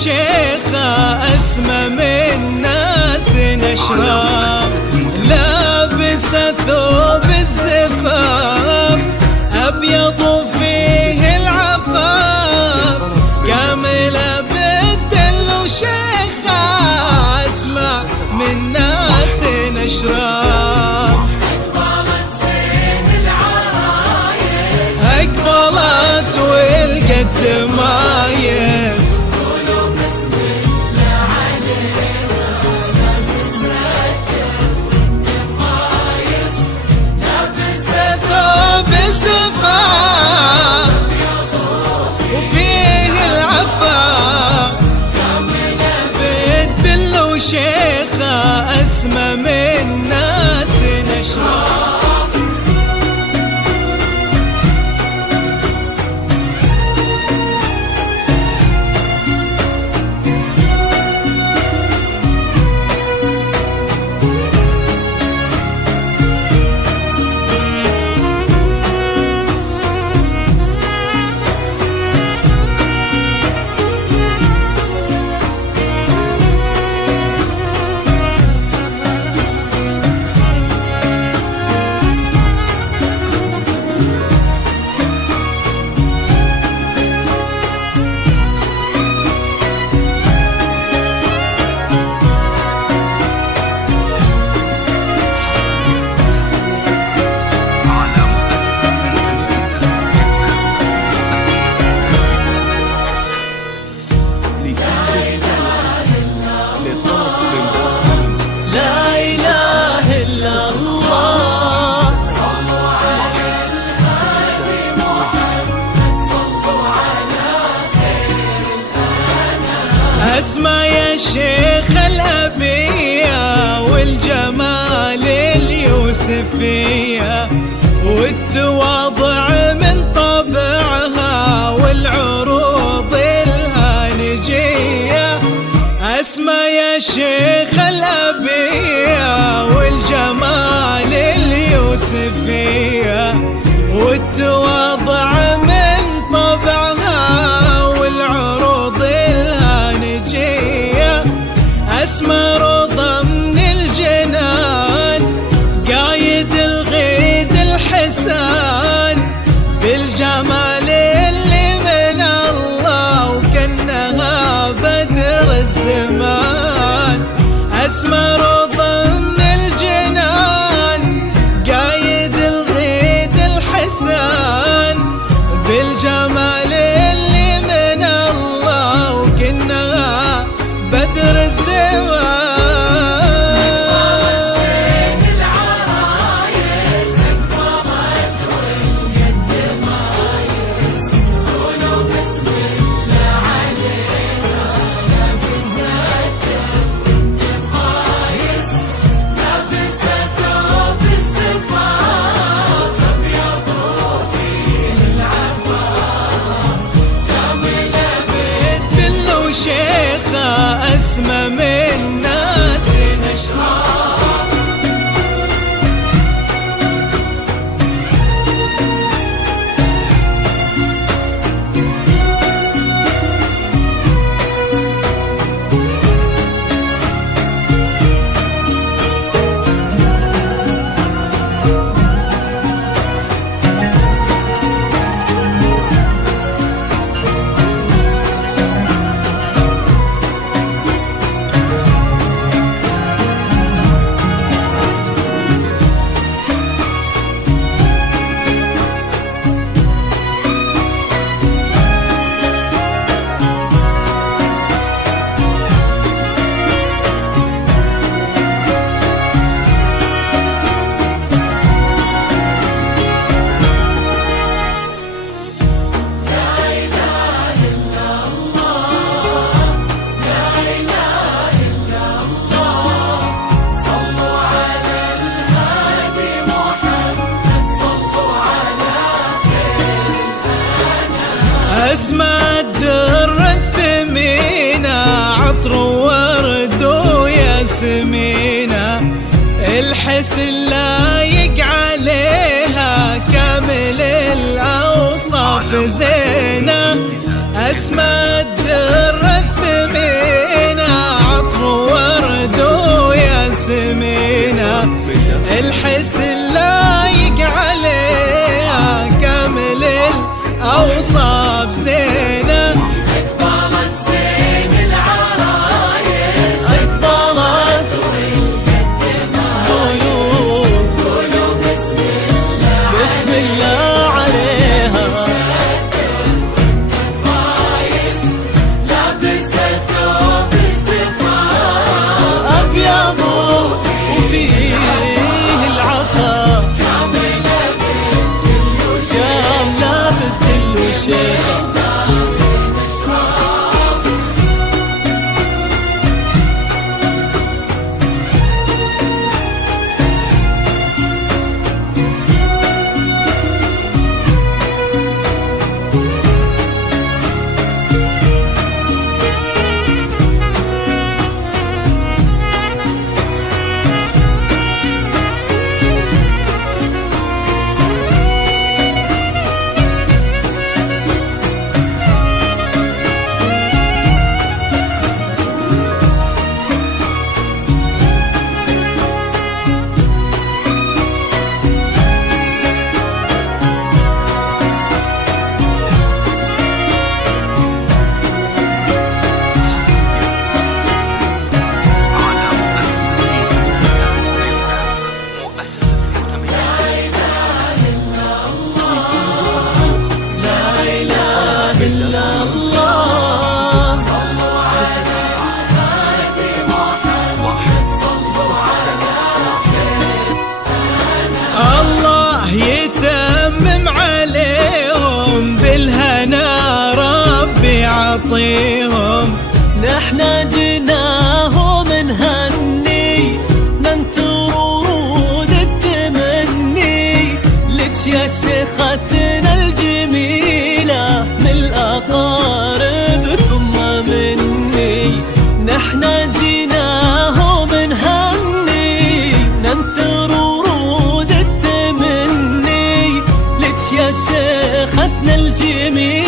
وشيخة أسمى من ناس نشرة، لابسة ثوب الزفاف أبيض فيه العفاف، كاملة بالدل وشيخة أسمى من ناس نشرة. أقبلت والقد تمايز، قولوا بسم الله عليها فايز، لابسة ثوب الزفاف وفيه العفاف، كاملة بالدل وشيخة أسمى من ناس نشرة. أسمى يا شيخ الأبية والجمال اليوسفية، والتواضع من طبعها والعروض الهانجية. أسمى يا شيخ الأبية والجمال اليوسفية، والتواضع من طبعها والعروض الهانجية. أسمى روضة من الجنان، قايد الغيد الحسان، بالجمال اللي من الله وكأنها بدر الزمان. أسمى روضة من الجنان، قايد الغيد الحسان، بالجمال اللي من الله وكأنها بدر الزمان. شيخة أسمى من ناس نشرة. أسمى الدر الثمينة، عطر وورد وياسمينة، الحسن لايق عليها كامل الأوصاف زينة. أسمى الدر الثمينة الحسن لايق عليها كامل الأوصاف زينة. أقبلت زين العرايس أقبلت قولوا بسم الله بسم الله عليها. النفايس لابسة ثوب الزفاف أبيض وفيه العفا كاملة بالدل وشيخ كاملة بالدل وشيخ. الله يتمم عليهم بالهنا ربي عطيهم. نحنا جناهم نهني ننثر ورود التمني لك يا شيختنا الجميلة من الأقارب ثم مني. نحنا جناهم نهني ننثر ورود التمني لك يا شيختنا الجميلة